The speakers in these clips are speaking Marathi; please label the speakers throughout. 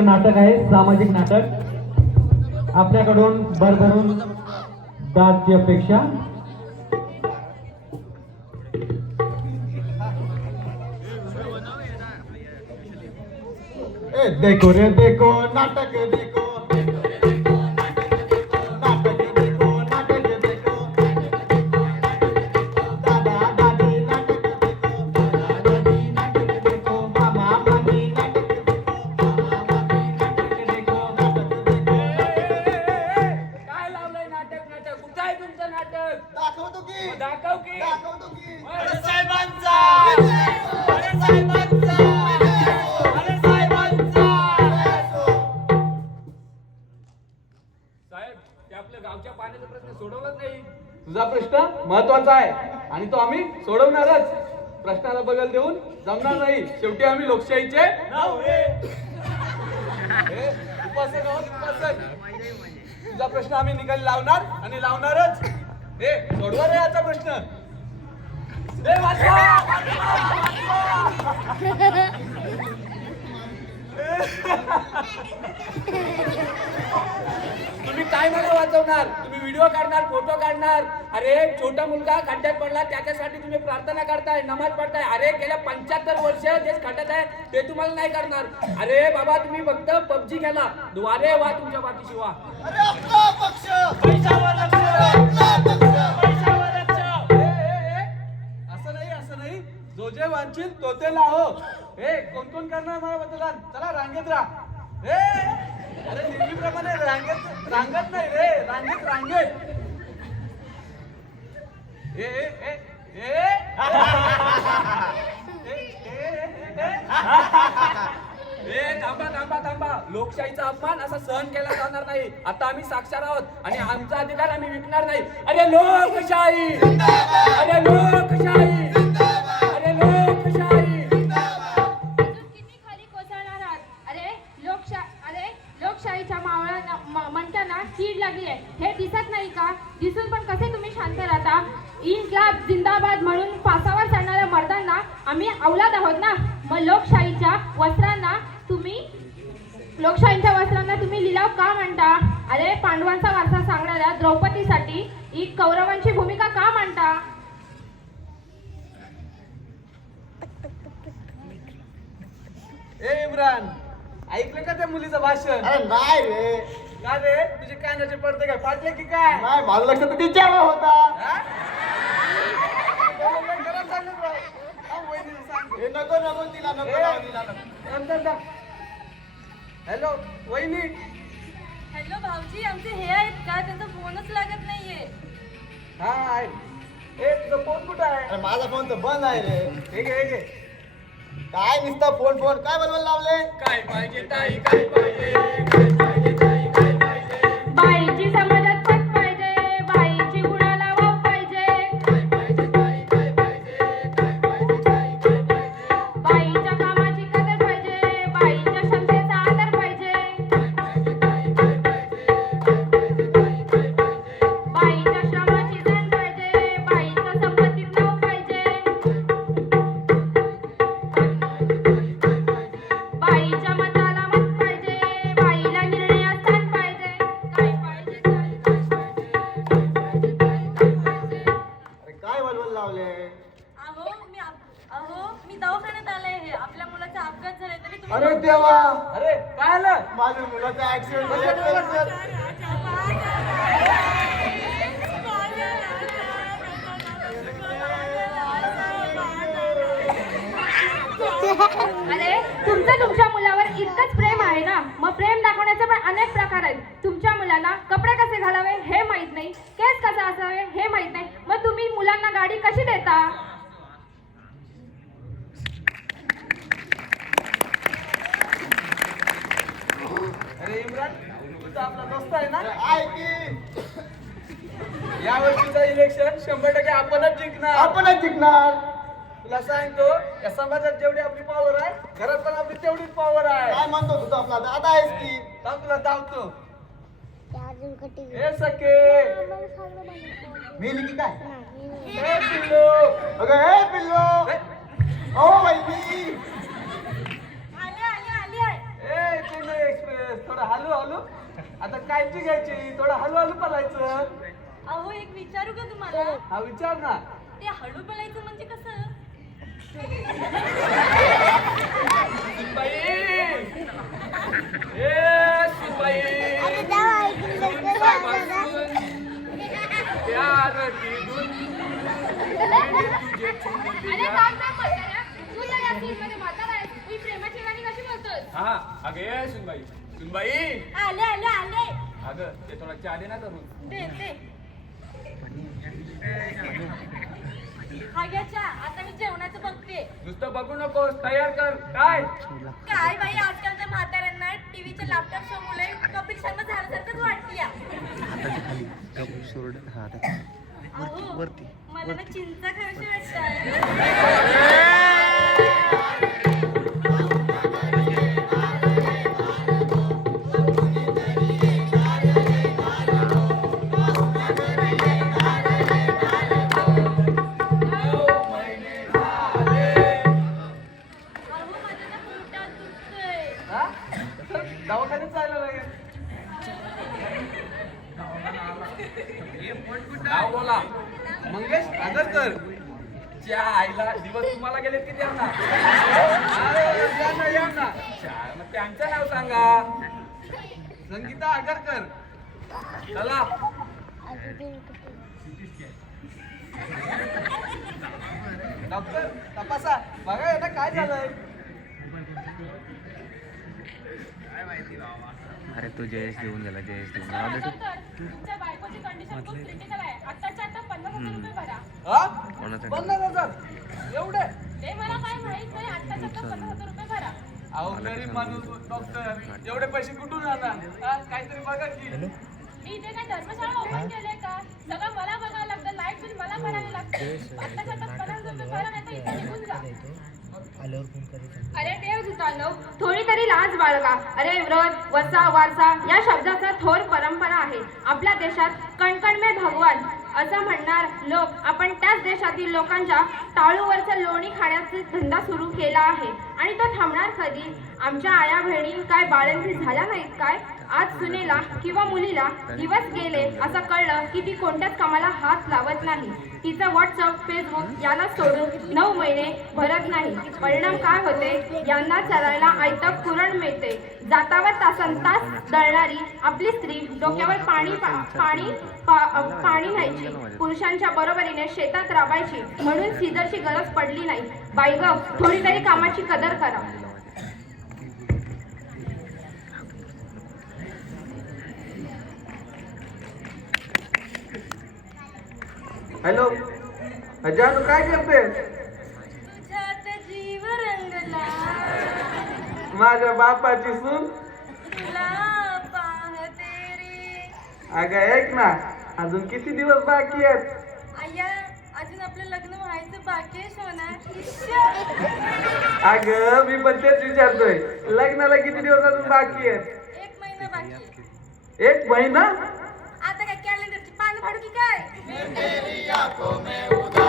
Speaker 1: नाटक आहे सामाजिक नाटक. आपल्याकडून भरभरून दादची अपेक्षा.
Speaker 2: देखो रे देखो नाटक देखो.
Speaker 3: आणि तो आम्ही सोडवणारच. प्रश्नाला बगल देऊन जमणार नाही. शेवटी आम्ही लोकशाहीचे हे, उपासक आहोत उपासक. तुझा प्रश्न आम्ही निकाली लावणार आणि लावणारच. हे सोडवा रे याचा प्रश्न.
Speaker 4: ए, वाचवा! तुम्ही काय मला वाचवणार? तुम्ही व्हिडिओ काढणार फोटो काढणार? अरे छोटा मुलगा खड्ड्यात पडला त्याच्यासाठी तुम्ही प्रार्थना करताय नमाज पडताय अरे गेल्या पंच्याहत्तर वर्ष देश खड्ड्यात आहे ते तुम्हाला नाही करणार. अरे बाबा तुम्ही फक्त पबजी खेळा. द्वारे वा तुमच्या पाठीशी वा.
Speaker 3: जो जे वांचिल तो ते लाहो. हे कोण कोण करणार मला मतदान? चला रांगेत राहा. हे अरे नेहमीप्रमाणे रांगेत रांगत नाही रे. रांगेत रांगेत. ए, ए, ए, ए. ए
Speaker 4: थांबा थांबा थांबा. लोकशाहीचा अपमान असा सहन केला जाणार नाही. आता आम्ही साक्षर आहोत आणि आमचा अधिकार आम्ही विकणार नाही. अरे लोकशाही! अरे लोकशाही!
Speaker 5: आम्ही अवलाद आहोत ना? मग लोकशाहीच्या वस्त्रांना तुम्ही लोकशाहीच्या वस्त्रांना तुम्ही लिलाव का म्हणता? अरे पांडवांचा वारसा सांगणाऱ्या द्रौपदीसाठी ही कौरवांची भूमिका का मांडता?
Speaker 3: ए इम्रान ऐकलं का त्या मुलीचं भाषण?
Speaker 2: अरे नाही रे.
Speaker 3: का रे? तुझे कानाचे पडते काय फाटले की काय?
Speaker 2: नाही माझं लक्ष तर तिच्यावर होता
Speaker 3: हा? त्याला लय खरं सांगत राव. हा, वहिनीला सांग.
Speaker 2: हे नको नको तिला नको
Speaker 3: ए,
Speaker 2: लावू, तिला नको.
Speaker 3: थांब, थांब, थांब. हॅलो वहिनी.
Speaker 6: हॅलो भाऊजी आमचे हे आहेत का? त्यांचा फोनच लागत नाहीये.
Speaker 3: हा आहे. ए तुझं फोन कुठं आहे?
Speaker 2: अरे माझा फोन तर बंद आहे रे.
Speaker 3: हे घे हे घे.
Speaker 2: काय नुसता फोन फोन? काय बोलवायला लावले
Speaker 4: काय पाहिजे ताई काय पाहिजे काय
Speaker 2: अरे देवा.
Speaker 3: अरे काय आलं?
Speaker 2: माझ्या मुलाचा ऍक्सिडेंट
Speaker 5: अरे तुमचं तुमच्या मुलावर इतकंच प्रेम आहे ना? मग प्रेम दाखवण्याचे पण अनेक प्रकार आहेत. तुमच्या मुलांना कपडे कसे घालावे हे माहीत नाही केस कसा असावे हे माहीत नाही. मग तुम्ही मुलांना गाडी कशी देता
Speaker 3: अरे इम्रान तुझा आपला दोस्त आहे ना?
Speaker 2: आहे की.
Speaker 3: या वर्षीचं इलेक्शन शंभर टक्के आपणच जिंकणार.
Speaker 2: आपणच जिंकणार.
Speaker 3: तुला सांगतो या समाजात जेवढी आपली पॉवर आहे घरात पण आपली तेवढीच पॉवर आहे.
Speaker 2: काय म्हणतो तुझा आपला? दादा आहेस की.
Speaker 3: थांब तुला धावतो हे सखे
Speaker 2: मेली की काय?
Speaker 3: हे पिल्लू.
Speaker 2: अगं हे पिल्लो. ओ वहिनी.
Speaker 6: आले आले आले आहे.
Speaker 3: ए चेन्नई एक्सप्रेस थोडं हलू हलू. आता कायची घ्यायची? थोडं हलू पलायचं.
Speaker 6: अहो एक विचारू का तुम्हाला?
Speaker 3: हा विचार ना.
Speaker 6: ते हळू बोलायचं म्हणजे कसं?
Speaker 4: सुनबाई! ए सुनबाईपासून प्यार दिलून तुझे चुंबले
Speaker 5: अरे काय काय म्हाताऱ्या. तू तर या scene मध्ये म्हातारा आहेस. मी प्रेमाची गाणी कशी बोलतोस?
Speaker 4: हा अगं ये सुनबाई. सुनबाई.
Speaker 6: आले आले आले.
Speaker 4: अगं ते थोडा चहा दे ना करून
Speaker 6: दे दे. हा घ्या चहा. आता मी जेवणाचं बघते.
Speaker 4: नुसतं बघू नकोस तयार कर. काय?
Speaker 6: काय बाई आजकालच्या म्हाताऱ्यांना टीव्हीच्या लॅपटॉप समोर कपिल शर्मा झाल्यासारखंच वाटतीया
Speaker 2: हाताच्या खाली हा
Speaker 6: अहो,
Speaker 2: वरती,
Speaker 6: मला ना चिंता खायची वाटतं.
Speaker 4: नाव बोला.
Speaker 3: मंगेश आदरकर
Speaker 4: ज्या आईला दिवस तुम्हाला गेलेत किती यांना?
Speaker 3: अरे, या
Speaker 4: मग त्यांचं नाव सांगा.
Speaker 3: संगीता आगरकर.
Speaker 4: चला.
Speaker 3: डॉक्टर तपासा. बघा याला काय झालंय?
Speaker 2: अरे तो जयेश देऊन गेला जयेश देऊन
Speaker 3: हा?
Speaker 2: कोणाचं?
Speaker 3: पन्नास हजार? एवढे?
Speaker 5: ते मला काय माहीत नाही आत्ताच्या आता पन्नास हजार रुपये भरा.
Speaker 3: अहो गरीब माणूस डॉक्टर एवढे पैसे कुठून आणणार? हा, काहीतरी बघा की.
Speaker 5: मी इथे काय धर्मशाळा ओपन केलंय का? सगळं मला बघावं लागतं लाइट बिल मला भरावे लागतं. आत्ताच्या आता पन्नास हजार रुपये भरा नाही तर इथे निघून जा. अरे देव धुतांनो थोडी तरी लाज बाळगा. अरे व्रत वसा वारसा या शब्दाचा थोर परंपरा आहे. आपल्या देशात कणकणमे भगवान असं म्हणणार लोक आपण त्याच देशातील लोकांच्या टाळूवरचा लोणी खाण्याचा धंदा सुरू केला आहे. आणि तो थांबणार कधी? आमच्या आया बहिणी काय बाळंती झाल्या नाहीत काय? आज सुनेला किंवा मुलीला दिवस गेले असं कळलं की ती कोणत्याच कामाला हात लावत नाही. तिचं व्हॉट्सअप फेसबुक यांना सोडून नऊ महिने भरत नाही. परिणाम काय होते? यांना चरायला आयतं पुरण मिळते. जातावर तासन तास दळणारी आपली स्त्री डोक्यावर पाणी पा- पाणी पा- पाणी न्यायची. पुरुषांच्या बरोबरीने शेतात राबायची. म्हणून सीझरची गरज पडली नाही. बाई थोडी तरी कामाची कदर करा.
Speaker 3: हॅलो. जानू काय करते माझ्या बापाची सून. अगं ऐक ना. अजून किती दिवस बाकी आहेत?
Speaker 6: अजून आपलं लग्न व्हायचं बाकी आहे सोना.
Speaker 3: अगं मी पण तेच विचारतोय. लग्नाला किती दिवस अजून बाकी आहेत?
Speaker 6: एक महिना बाकी आहे.
Speaker 3: एक महिना
Speaker 6: आता काय कॅलेंडरची पानं फाडू की काय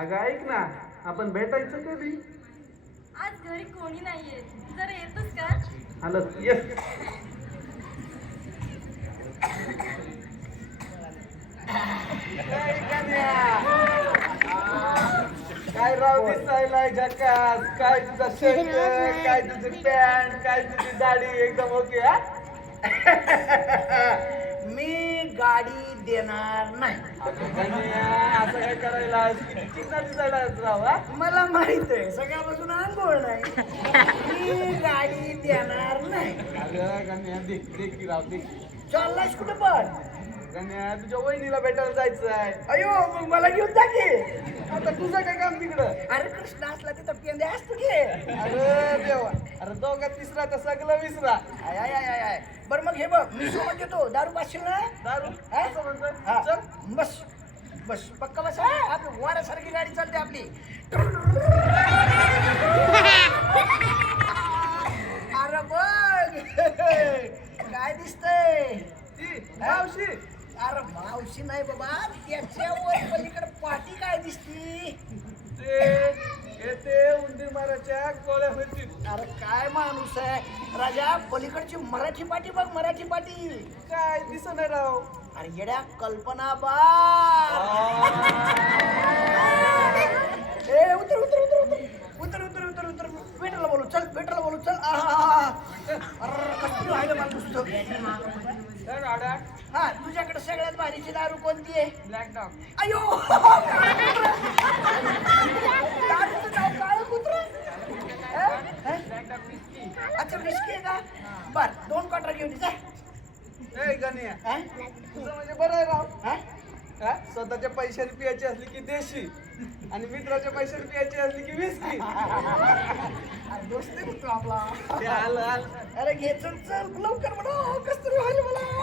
Speaker 3: अगं ऐक ना आपण भेटायचं कधी?
Speaker 6: आज घरी कोणी नाहीये. जरा येतोस का?
Speaker 3: आलं येस काय राव दिसायला झकास? काय तुझा शर्ट काय? तुझी पॅन्ट काय तुझी दाढी? एकदम ओके हा?
Speaker 7: मी गाडी देणार नाही.
Speaker 3: काय करायला?
Speaker 7: मला माहीत आहे सगळ्यापासून आंघोळ नाही. मी गाडी देणार नाही. चाललास कुठं पण?
Speaker 3: गण्या तुझ्या वहिनीला भेटायला जायचं आहे
Speaker 7: अयो मग मला घेऊन जा की.
Speaker 3: आता तुझं काय काम तिकडं?
Speaker 7: अरे कृष्ण असला तिथं पेंदे असतो की.
Speaker 3: अरे देवा. अरे दोघा तिसरा तर सगळं विसरा.
Speaker 7: आय आय आय आय आय. बरं मग हे बघ मी सोबत येतो. दारू पाचशील? ना
Speaker 3: दारू?
Speaker 7: हा? हा.
Speaker 3: चल.
Speaker 7: बस. बस पक्का बस हा? आपली वाऱ्यासारखी गाडी चालते आपली. अरे बघ. काय दिसतंय?
Speaker 3: ती मावशी.
Speaker 7: अरे मावशी नाही बाबा त्याच्यावर पलीकडे पाठी काय दिसती?
Speaker 3: ते येते उंदीर माराच्या गोळ्या होतील
Speaker 7: अरे काय माणूस आहे? राजा पलीकडची मराठी पाठी बघ मराठी पाठी
Speaker 3: काय दिसत नाही राव?
Speaker 7: अरे येड्या कल्पना बा ए उतर उतर उतर उतर. उतर उतर उतर उतर. वेटरला बोलू चल वेटरला बोलू चल. आहा अरे मला हा तुझ्याकडे सगळ्यात भारीची दारू कोणती आहे?
Speaker 3: ब्लॅक डॉग
Speaker 7: अयो! काळं कुत्रं? अच्छा विस्की आहे का? बर दोन क्वार्टर घेऊन जा
Speaker 3: म्हणजे बरं आहे राव.
Speaker 7: हं?
Speaker 3: स्वतःच्या पैशाने पियाची असली की देशी. आणि मित्राच्या पैशाने पियाची असली की विस्की
Speaker 7: अरे दोस्ती कुठं आपला.
Speaker 3: ते आलं आलं.
Speaker 7: अरे घे चल चल. लवकर म्हणा. कस तरी व्हायला मला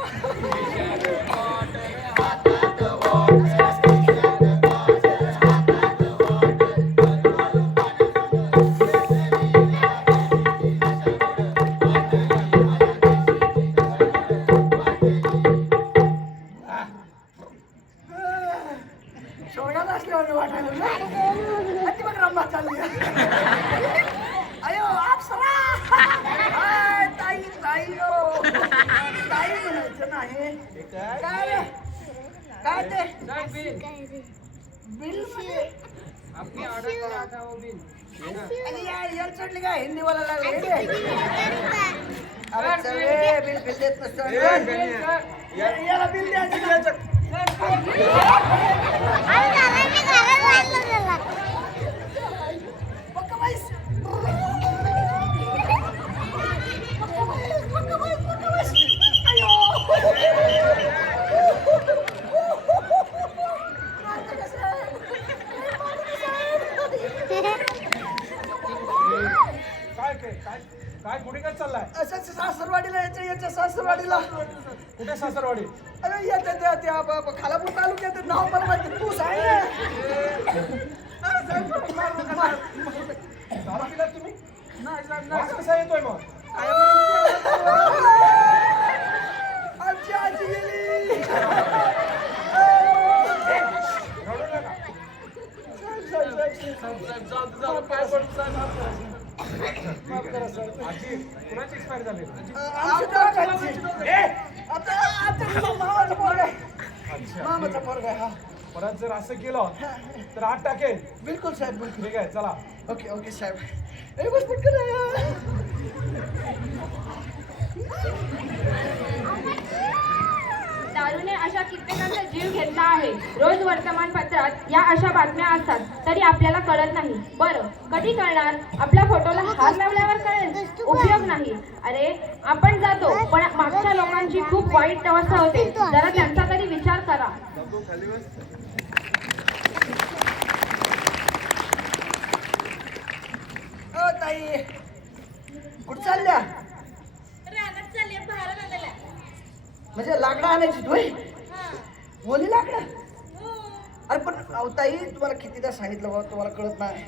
Speaker 7: बोलायला लागले बिल बिल देत नसतो
Speaker 3: काय कुठे काय चाललाय?
Speaker 7: असं सासरवाडीला यायचं याच्या सासरवाडीला.
Speaker 3: कुठे सासरवाडी?
Speaker 7: अरे येते त्या त्या ब- ब- खालापूर तालुक्यात नाव पण माहिती तू सांग ना.
Speaker 3: दारू पिला तुम्ही? वास कसा येतोय मग?
Speaker 7: आमची आजी गेली.
Speaker 3: रडू नका. साहेब, साहेब, जाऊ दे, जाऊ दे. काय पडतं, साहेब?
Speaker 7: मामाचा पोरगा आहे. मामाचा पोरगा आहे, हा
Speaker 3: परत जर असं केलं तर आठ टाकेल.
Speaker 7: बिलकुल साहेब बिलकुल.
Speaker 3: ठीक आहे चला.
Speaker 7: ओके ओके साहेब. ए बस पटकन
Speaker 5: दारूने अशा कित्येकांचा जीव घेतला आहे. रोज वर्तमानपत्रात या अशा बातम्या असतात तरी आपल्याला कळत नाही. बरं कधी कळणार? आपल्या फोटोला हार लावल्यावर कळेल. उपयोग नाही. अरे आपण जातो पण मागच्या लोकांची खूप वाईट अवस्था होते. जरा त्यांचा तरी विचार करा.
Speaker 7: ओ ताई कुठं चालल्या?
Speaker 6: रानात चालली बाहेर आलेल्या
Speaker 7: म्हणजे लाकडं आणायची तू होय? ओली लाकडं अरे पण अहो ताई तुम्हाला कितीदा सांगितलं बाबा तुम्हाला कळत नाही.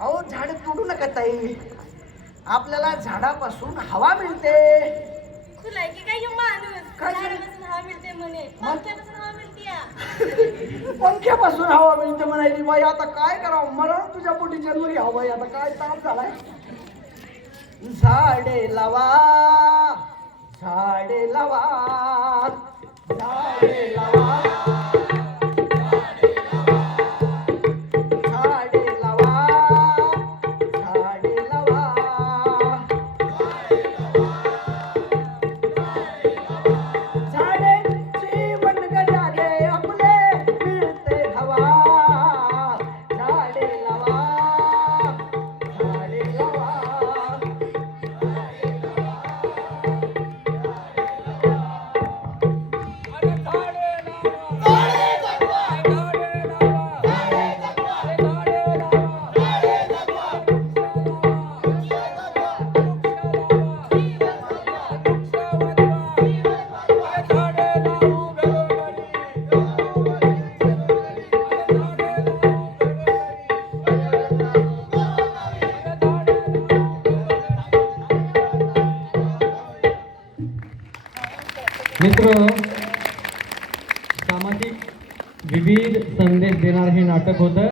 Speaker 7: अहो झाड तोडू नका ताई. आपल्याला झाडापासून हवा मिळते.
Speaker 6: खुलाय की काय घेऊन माणूस?
Speaker 7: काय झालं?
Speaker 6: झाडापासून हवा मिळते म्हणे. पंख्यापासून हवा मिळते या.
Speaker 7: पंख्यापासून हवा मिळते म्हणायची बाई आता काय करावं? मरण तुझ्या पोटी जन्म घ्यावं बाई आता काय ताप झालाय? झाडे लावा. झाडे लावा झाडे लावा.